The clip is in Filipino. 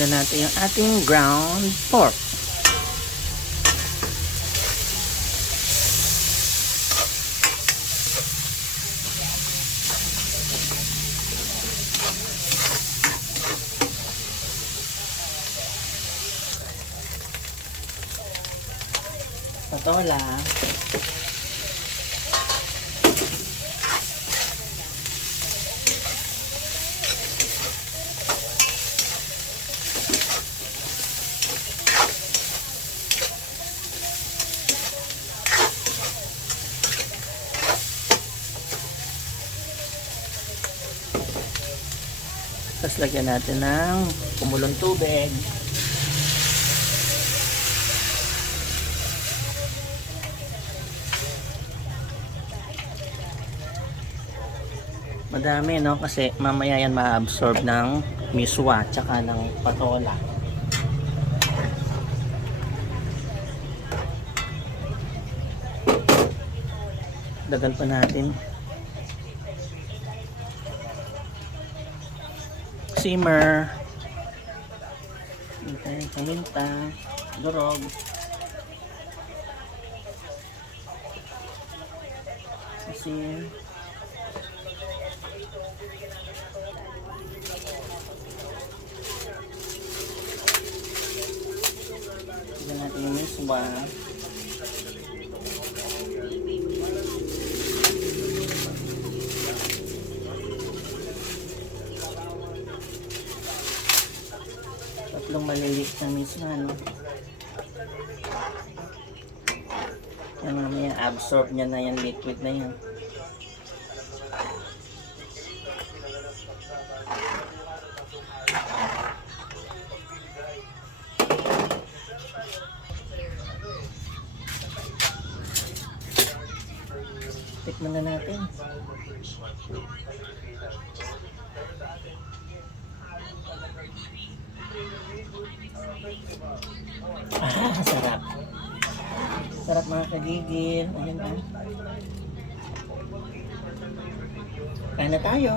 na natin yung ating ground pork. Patola. Tapos lagyan natin ng kumulong tubig. Madami, no? Kasi mamaya yan ma-absorb ng miswa tsaka ng patola. Dagan pa natin. Simmer. Okay, paminta, durog. Asin. Tignan natin yung miswa. Tatlong maliliit na miswa, no? Yan, mamaya absorb niya na yan, liquid na yan. Tikman na natin. Sarap. Sarap mga kagigil. Ayan na. Kain na tayo.